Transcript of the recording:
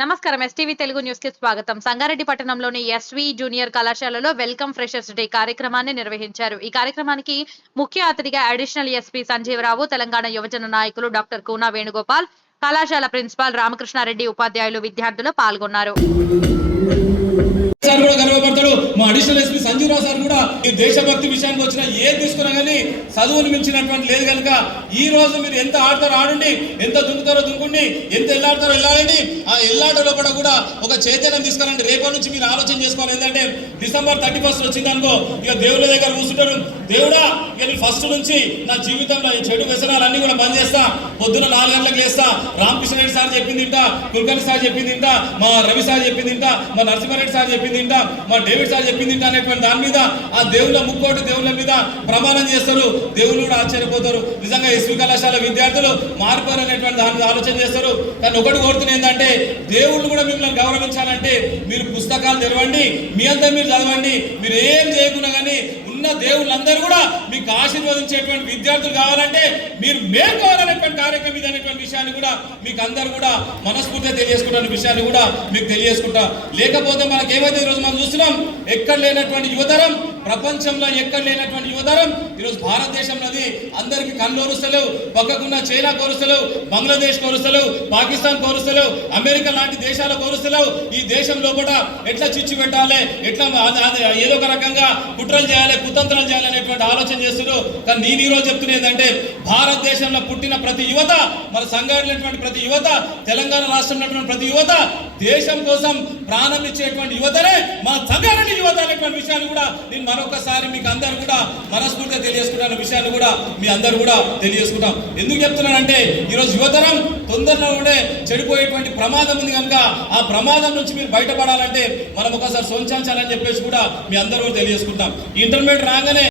నమస్కారం ఎస్టీవీ తెలుగు న్యూస్కి స్వాగతం. సంగారెడ్డి పట్టణంలోని ఎస్వి జూనియర్ కళాశాలలో వెల్కమ్ ఫ్రెషర్స్ డే కార్యక్రమాన్ని నిర్వహించారు. ఈ కార్యక్రమానికి ముఖ్య అతిథిగా అడిషనల్ ఎస్పీ సంజీవరావు తెలంగాణ యువజన నాయకులు డాక్టర్ కూనా వేణుగోపాల్ కళాశాల ప్రిన్సిపాల్ రామకృష్ణారెడ్డి ఉపాధ్యాయులు విద్యార్థులు పాల్గొన్నారు. సార్ కూడా గర్వపడతాడు. మా అడిషనల్ ఎస్పీ సంజీవరావు సార్ కూడా ఈ దేశభక్తి విషయానికి వచ్చిన ఏం తీసుకున్నా కానీ చదువుని మించినటువంటి లేదు కనుక ఈ రోజు మీరు ఎంత ఆడతారు ఆడండి ఎంత దుందు దుంకుతారో దుంకుండి ఎంత ఎల్లాడతారో వెళ్ళాలండి ఆ ఎల్లాట కూడా కూడా ఒక చైతన్యం తీసుకురండి. రేపటి నుంచి మీరు ఆలోచన చేసుకోవాలి. ఏంటంటే డిసెంబర్ థర్టీ ఫస్ట్ వచ్చింది అనుకో ఇక దేవుళ్ళ దగ్గర కూర్చుంటారు. దేవుడా ఇక నేను ఫస్ట్ నుంచి నా జీవితంలో ఈ చెడు వ్యసనాలన్నీ కూడా బంద్ చేస్తా. పొద్దున నాలుగు గంటలకు లేస్తా. రామకృష్ణ రెడ్డి సార్ చెప్పింది ఇంట కుల్కర్ణి సార్ చెప్పింది ఇంట మా రవి సార్ చెప్పింది ఇంట మా నరసింహారెడ్డి సార్ చెప్పింది ఇంట మా డేవిడ్ సార్ చెప్పింది ఇంట అనేటువంటి దాని మీద ఆ దేవుళ్ళ ముక్కోటి దేవుళ్ళ మీద ప్రమాణం చేస్తారు. దేవుళ్ళు కూడా ఆశ్చర్యపోతారు. నిజంగా ఎస్వి కళాశాల విద్యార్థులు మారిపోరు అనేటువంటి దాని మీద ఆలోచన చేస్తారు. కానీ ఒకటి కోరుతున్నా ఏంటంటే దేవుళ్ళు కూడా మిమ్మల్ని గౌరవించాలంటే మీరు పుస్తకాలు తెరవండి మీ అంతా మీరు చదవండి మీరు ఏం చేయకున్నా కానీ ఉన్న దేవుళ్ళందరూ కూడా మీకు ఆశీర్వదించేటువంటి విద్యార్థులు కావాలంటే మీరు మేల్కోవాలనేటువంటి కార్యక్రమం ఇది అనేటువంటి విషయాన్ని కూడా మీకు అందరు కూడా మనస్ఫూర్తిగా తెలియజేసుకుంటున్న విషయాన్ని కూడా మీకు తెలియజేసుకుంటా. లేకపోతే మనకి ఏమైతే ఈరోజు మనం చూస్తున్నాం ఎక్కడ లేనటువంటి యువతరం ప్రపంచంలో ఎక్కడ లేనటువంటి యువతరం ఈరోజు భారతదేశంలోది అందరికీ కన్నోరుస్తలేవు పక్కకున్న చైనా కోరుస్తలేవు బంగ్లాదేశ్ కోరుస్తలేవు పాకిస్తాన్ కోరుస్తలేవు అమెరికా లాంటి దేశాల కోరుస్తలేవు ఈ దేశంలో కూడా ఎట్లా చిచ్చు పెట్టాలి ఎట్లా ఏదో ఒక రకంగా కుట్రలు చేయాలి కుతంత్రాలు చేయాలి అనేటువంటి ఆలోచన చేస్తున్నారు. కానీ నేను ఈరోజు చెప్తున్నా ఏంటంటే భారతదేశంలో పుట్టిన ప్రతి యువత మన సంఘటనటువంటి ప్రతి యువత తెలంగాణ రాష్ట్రంలో ఉన్నటువంటి ప్రతి యువత దేశం కోసం ప్రాణం ఇచ్చేటువంటి యువతనే మా సంఘటన యువత అనేటువంటి విషయాన్ని కూడా నేను మరొకసారి మీకు అందరు కూడా మనస్ఫూర్తిగా తెలియజేసుకుంటున్న విషయాన్ని కూడా మీ అందరు కూడా తెలియజేసుకుంటాం. ఎందుకు చెప్తున్నానంటే ఈరోజు యువతరం తొందరలో ఉండే చెడిపోయేటువంటి ప్రమాదం ఉంది కనుక ఆ ప్రమాదం నుంచి మీరు బయటపడాలంటే మనం ఒకసారి సొంచాలని చెప్పేసి కూడా మీ అందరూ తెలియజేసుకుంటాం. ఇంటర్మీడియట్ రాగానే